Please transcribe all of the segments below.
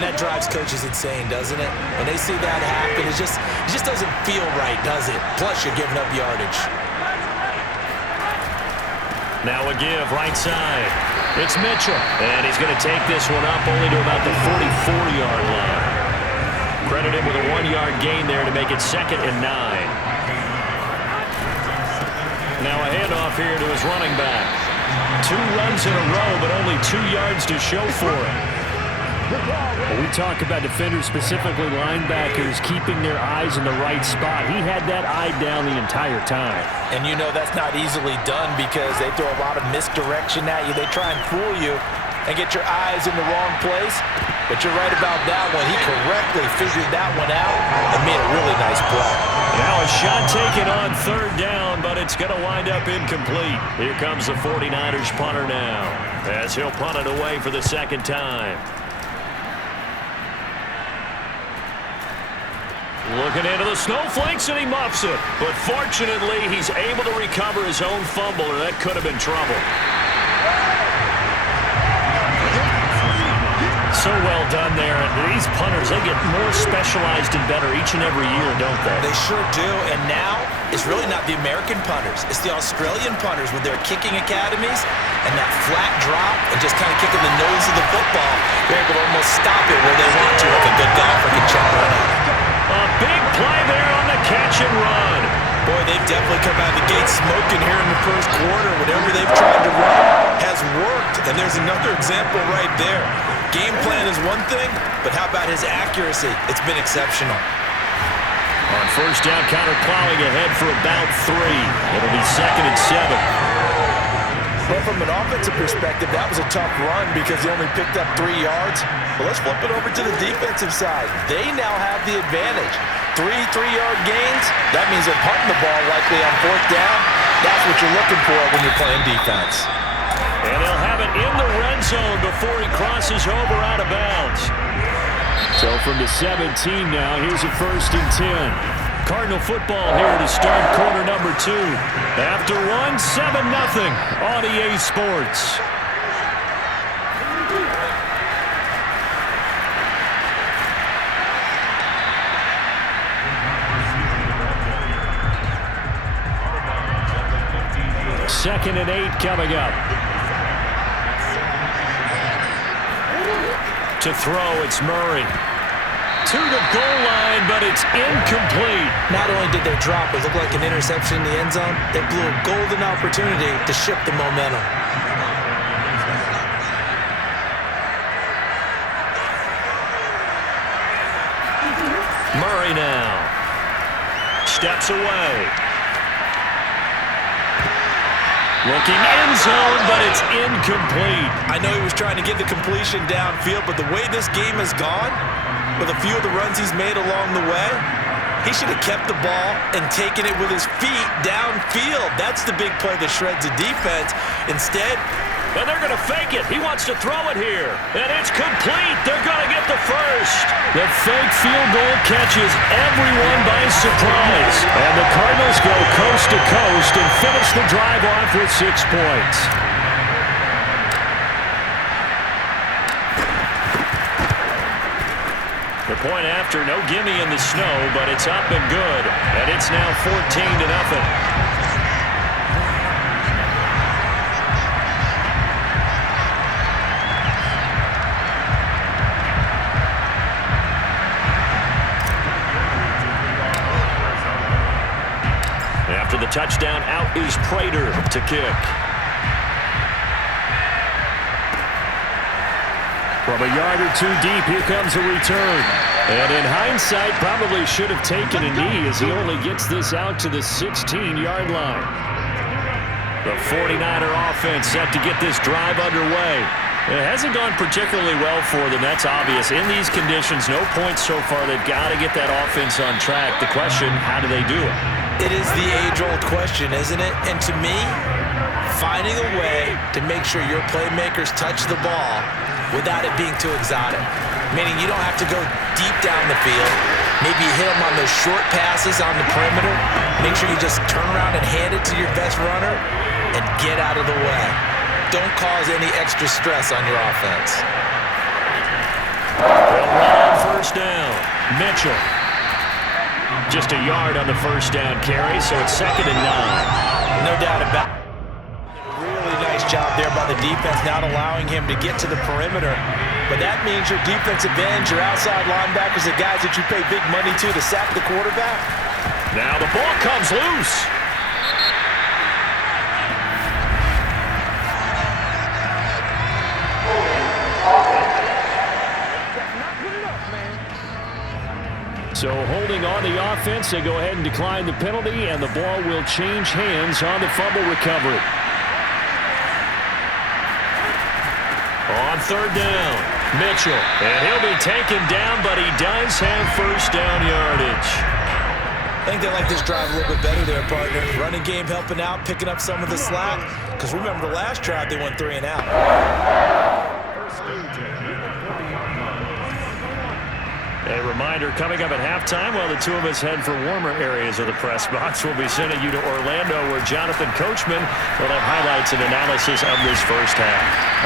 And that drives coaches insane, doesn't it? When they see that happen, it just doesn't feel right, does it? Plus, you're giving up yardage. Now a give, right side. It's Mitchell. And he's going to take this one up only to about the 44-yard line. Credit him with a 1-yard gain there to make it 2nd and 9. Now a handoff here to his running back. 2 runs in a row, but only 2 yards to show for it. When we talk about defenders, specifically linebackers, keeping their eyes in the right spot, he had that eye down the entire time. And you know that's not easily done because they throw a lot of misdirection at you. They try and fool you and get your eyes in the wrong place. But you're right about that one. He correctly figured that one out and made a really nice play. Now a shot taken on 3rd down, but it's going to wind up incomplete. Here comes the 49ers punter now, as he'll punt it away for the 2nd time. Looking into the snowflakes, and he muffs it. But fortunately, he's able to recover his own fumble, or that could have been trouble. So well done there. These punters, they get more specialized and better each and every year, don't they? They sure do. And now, it's really not the American punters. It's the Australian punters with their kicking academies and that flat drop and just kind of kicking the nose of the football. They're able to almost stop it where they want to, like a good golfer can check one out. A big play there on the catch and run. Boy, they've definitely come out of the gate smoking here in the 1st quarter. Whatever they've tried to run has worked. And there's another example right there. Game plan is one thing, but how about his accuracy? It's been exceptional. On 1st down, counter plowing ahead for about 3. It'll be 2nd and 7. But from an offensive perspective, that was a tough run because he only picked up 3 yards. But let's flip it over to the defensive side. They now have the advantage. 3 3-yard gains. That means they're punting the ball likely on 4th down. That's what you're looking for when you're playing defense. And they'll have it in the red zone before he crosses over out of bounds. So from the 17 now, here's a 1st and 10. Cardinal football here to start quarter number 2. After 1, 7-0 on EA Sports. Second and 8 coming up. To throw, it's Murray. To the goal line, but it's incomplete. Not only did they drop, it looked like an interception in the end zone, they blew a golden opportunity to shift the momentum. Murray now. Steps away. Looking end zone, but it's incomplete. I know he was trying to get the completion downfield, but the way this game has gone, with a few of the runs he's made along the way, he should have kept the ball and taken it with his feet downfield. That's the big play that shreds the defense. Instead, and they're going to fake it. He wants to throw it here. And it's complete. They're going to get the first. The fake field goal catches everyone by surprise. And the Cardinals go coast to coast and finish the drive off with 6 points. The point after, no gimme in the snow, but it's up and good. And it's now 14-0. After the touchdown, out is Prater to kick. From a yard or 2 deep, here comes a return. And in hindsight, probably should have taken a knee as he only gets this out to the 16-yard line. The 49er offense set to get this drive underway. It hasn't gone particularly well for them, that's obvious. In these conditions, no points so far. They've got to get that offense on track. The question, how do they do it? It is the age-old question, isn't it? And to me, finding a way to make sure your playmakers touch the ball without it being too exotic. Meaning you don't have to go deep down the field. Maybe you hit them on those short passes on the perimeter. Make sure you just turn around and hand it to your best runner and get out of the way. Don't cause any extra stress on your offense. They'll Mitchell. Just a yard on the first down carry, so it's 2nd and 9. No doubt about it. Really nice job there by the defense, not allowing him to get to the perimeter. But that means your defensive ends, your outside linebackers, the guys that you pay big money to sack the quarterback. Now the ball comes loose. So holding on the offense, they go ahead and decline the penalty, and the ball will change hands on the fumble recovery. On 3rd down, Mitchell. And he'll be taken down, but he does have first down yardage. I think they like this drive a little bit better there, partner. Running game helping out, picking up some of the slack. Because remember the last drive, they went 3 and out. A reminder, coming up at halftime, while the two of us head for warmer areas of the press box, we'll be sending you to Orlando, where Jonathan Coachman will have highlights and analysis of this first half.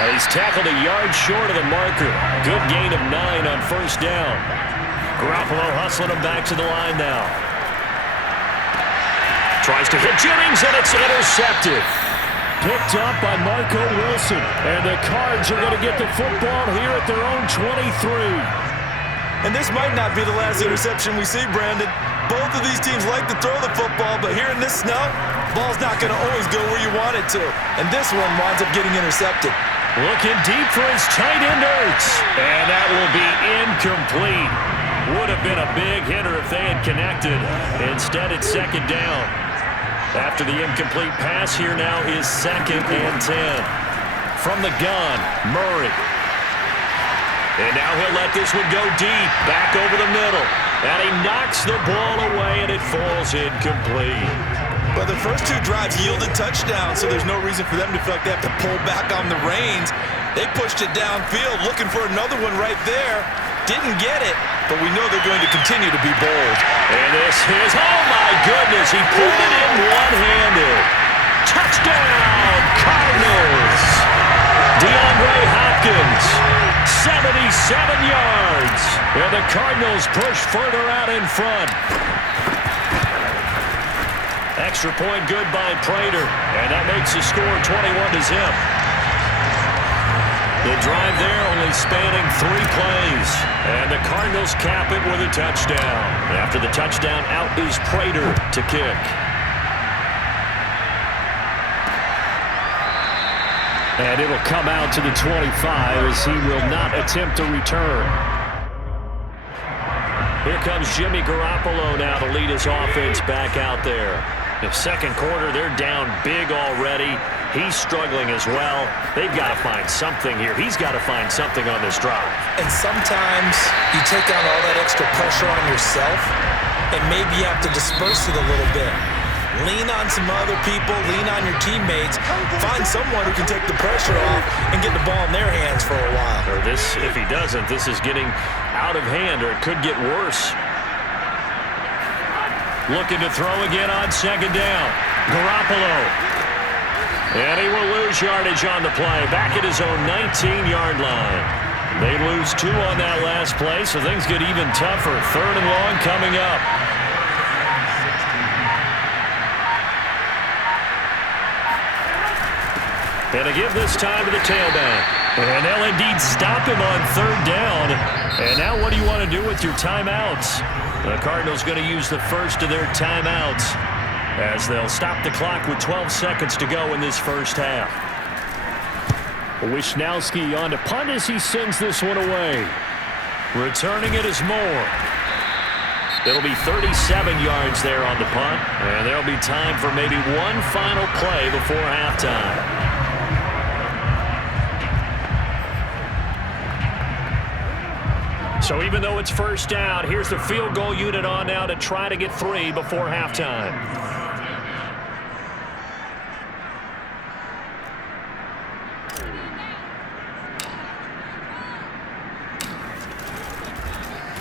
He's tackled a yard short of the marker. Good gain of 9 on first down. Garoppolo hustling him back to the line now. Tries to hit Jennings, and it's intercepted. Picked up by Marco Wilson. And the Cards are going to get the football here at their own 23. And this might not be the last interception we see, Brandon. Both of these teams like to throw the football, but here in this snow, ball's not going to always go where you want it to. And this one winds up getting intercepted. Looking deep for his tight end, Ertz. And that will be incomplete. Would have been a big hitter if they had connected. Instead, it's 2nd down. After the incomplete pass, here now is 2nd and 10. From the gun, Murray. And now he'll let this one go deep, back over the middle. And he knocks the ball away, and it falls incomplete. But the first 2 drives yielded touchdowns, so there's no reason for them to feel like they have to pull back on the reins. They pushed it downfield, looking for another one right there. Didn't get it, but we know they're going to continue to be bold. And this is, oh my goodness, he pulled it in one-handed. Touchdown, Cardinals! DeAndre Hopkins, 77 yards. And the Cardinals push further out in front. Extra point good by Prater. And that makes the score 21-0. The drive there only spanning 3 plays. And the Cardinals cap it with a touchdown. After the touchdown, out is Prater to kick. And it'll come out to the 25 as he will not attempt to return. Here comes Jimmy Garoppolo now to lead his offense back out there. The second quarter, they're down big already. He's struggling as well. They've got to find something here. He's got to find something on this drive. And sometimes you take on all that extra pressure on yourself, and maybe you have to disperse it a little bit. Lean on some other people, lean on your teammates, find someone who can take the pressure off and get the ball in their hands for a while. Or this, if he doesn't, this is getting out of hand, or it could get worse. Looking to throw again on 2nd down. Garoppolo. And he will lose yardage on the play, back at his own 19-yard line. They lose 2 on that last play, so things get even tougher. 3rd and long coming up. And to give this time to the tailback. And they'll indeed stop him on 3rd down. And now what do you want to do with your timeouts? The Cardinals going to use the first of their timeouts as they'll stop the clock with 12 seconds to go in this first half. Wisnowski on to punt as he sends this one away. Returning it is Moore. It'll be 37 yards there on the punt. And there'll be time for maybe one final play before halftime. So even though it's first down, here's the field goal unit on now to try to get 3 before halftime.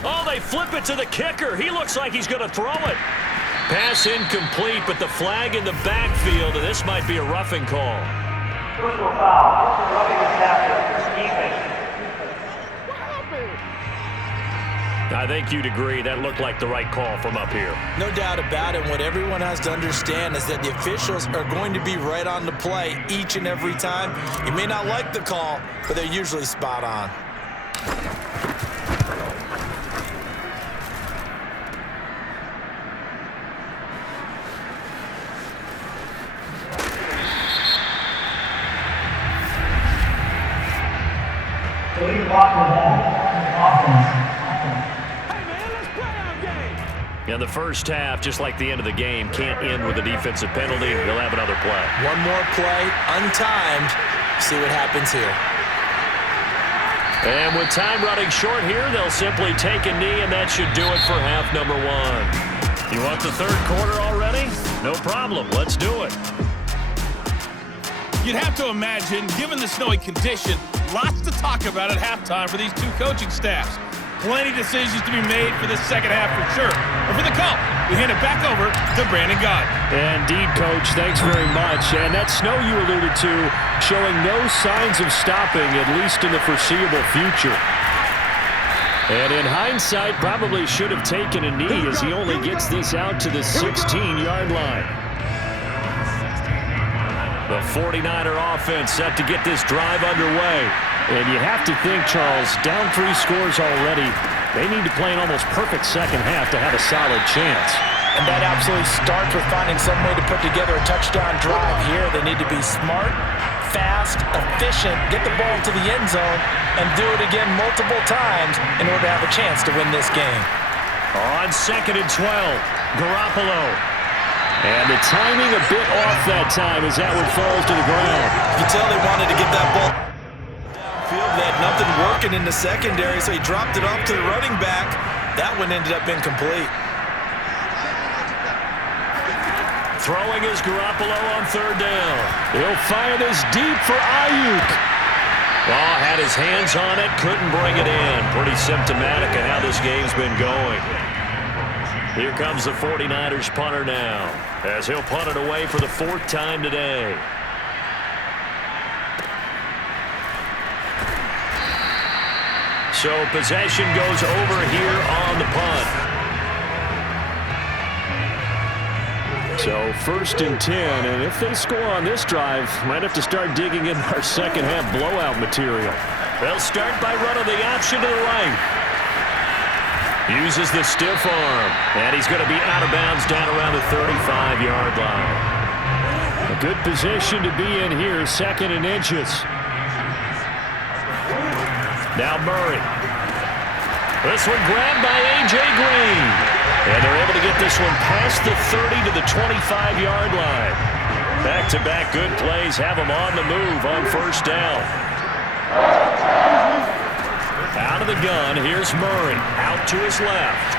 Oh, they flip it to the kicker. He looks like he's going to throw it. Pass incomplete, but the flag in the backfield, and this might be a roughing call. Personal foul. Roughing the captain. Defense. I think you'd agree that looked like the right call from up here. No doubt about it. What everyone has to understand is that the officials are going to be right on the play each and every time. You may not like the call, but they're usually spot on. In the first half, just like the end of the game, can't end with a defensive penalty. He'll have another play. One more play, untimed. See what happens here. And with time running short here, they'll simply take a knee, and that should do it for half number one. You want the third quarter already? No problem. Let's do it. You'd have to imagine, given the snowy condition, lots to talk about at halftime for these two coaching staffs. Plenty decisions to be made for this second half for sure. But for the call, we hand it back over to Brandon Gott. Indeed, Coach. Thanks very much. And that snow you alluded to showing no signs of stopping, at least in the foreseeable future. And in hindsight, probably should have taken a knee as he only gets this out to the 16-yard line. The 49er offense set to get this drive underway. And you have to think, Charles, down 3 scores already. They need to play an almost perfect second half to have a solid chance. And that absolutely starts with finding some way to put together a touchdown drive here. They need to be smart, fast, efficient, get the ball to the end zone, and do it again multiple times in order to have a chance to win this game. On 2nd and 12, Garoppolo. And the timing a bit off that time as that one falls to the ground. You can tell they wanted to get that ball downfield. They had nothing working in the secondary, so he dropped it off to the running back. That one ended up incomplete. Throwing is Garoppolo on 3rd down. He'll fire this deep for Ayuk. Oh, had his hands on it, couldn't bring it in. Pretty symptomatic of how this game's been going. Here comes the 49ers punter now, as he'll punt it away for the 4th time today. So possession goes over here on the punt. So 1st and 10, and if they score on this drive, might have to start digging in our second half blowout material. They'll start by running the option to the right. Uses the stiff arm, and he's going to be out of bounds down around the 35-yard line. A good position to be in here, 2nd and inches. Now Murray. This one grabbed by A.J. Green. And they're able to get this one past the 30 to the 25-yard line. Back-to-back good plays have them on the move on 1st down. Out of the gun, here's Murray. Out to his left.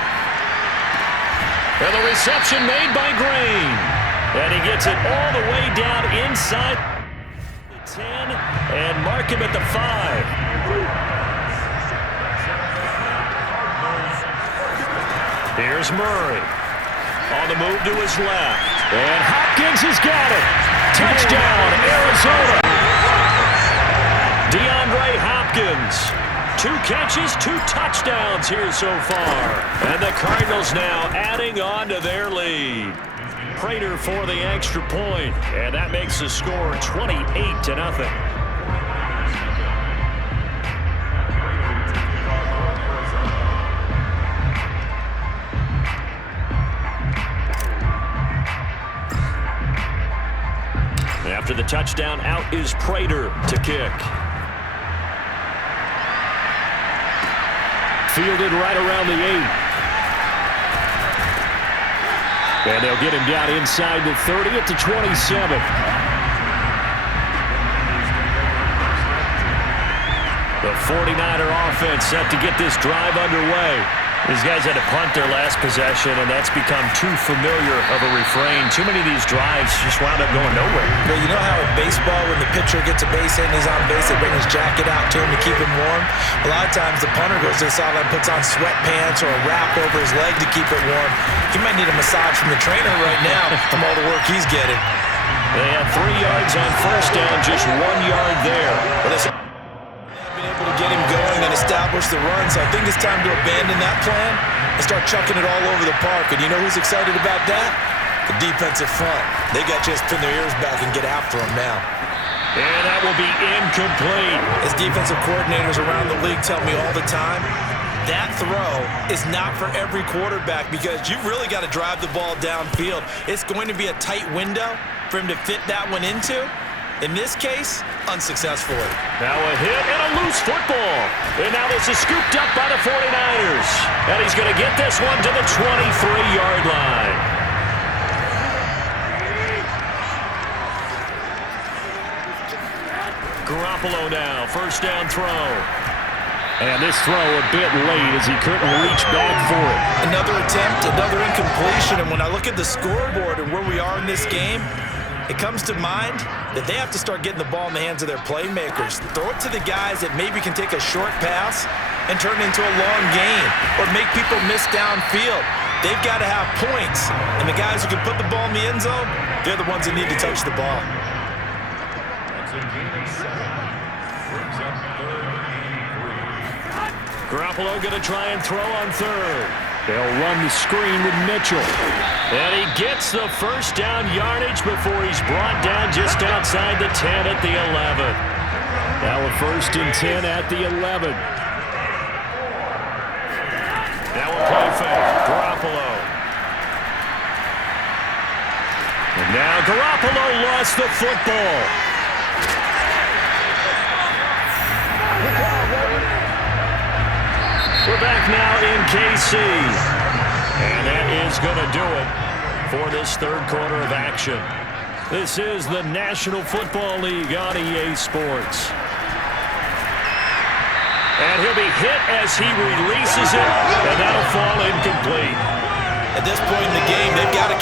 And the reception made by Green. And he gets it all the way down inside the 10 and mark him at the 5. Here's Murray. On the move to his left. And Hopkins has got it. Touchdown, Arizona. DeAndre Hopkins. 2 catches, 2 touchdowns here so far. And the Cardinals now adding on to their lead. Prater for the extra point. And that makes the score 28-0. After the touchdown, out is Prater to kick. Fielded right around the 8. And they'll get him down inside the 30 at the 27. The 49er offense set to get this drive underway. These guys had to punt their last possession, and that's become too familiar of a refrain. Too many of these drives just wound up going nowhere. Well, you know how in baseball, when the pitcher gets a base hit and he's on base, they bring his jacket out to him to keep him warm? A lot of times the punter goes to the sideline, puts on sweatpants or a wrap over his leg to keep it warm. He might need a massage from the trainer right now from all the work he's getting. They had 3 yards on 1st down, just 1 yard there. Well, been able to get him going and establish the run, so I think it's time to abandon that plan and start chucking it all over the park. And you know who's excited about that? The defensive front. They got just pin their ears back and get after them now. And that will be incomplete. As defensive coordinators around the league tell me all the time, that throw is not for every quarterback because you've really got to drive the ball downfield. It's going to be a tight window for him to fit that one into. In this case, unsuccessfully. Now a hit and a loose football. And now this is scooped up by the 49ers. And he's going to get this one to the 23-yard line. Garoppolo now, first down throw. And this throw a bit late as he couldn't reach back for it. Another attempt, another incompletion. And when I look at the scoreboard and where we are in this game, it comes to mind that they have to start getting the ball in the hands of their playmakers. Throw it to the guys that maybe can take a short pass and turn it into a long gain or make people miss downfield. They've got to have points. And the guys who can put the ball in the end zone, they're the ones that need to touch the ball. Garoppolo going to try and throw on third. They'll run the screen with Mitchell. And he gets the first down yardage before he's brought down just outside the 10 at the 11. Now a 1st and 10 at the 11. Now a play fake. Garoppolo. And now Garoppolo lost the football. We're back now in KC. And that is going to do it for this third quarter of action. This is the National Football League on EA Sports. And he'll be hit as he releases it, and that'll fall incomplete. At this point in the game, they've got to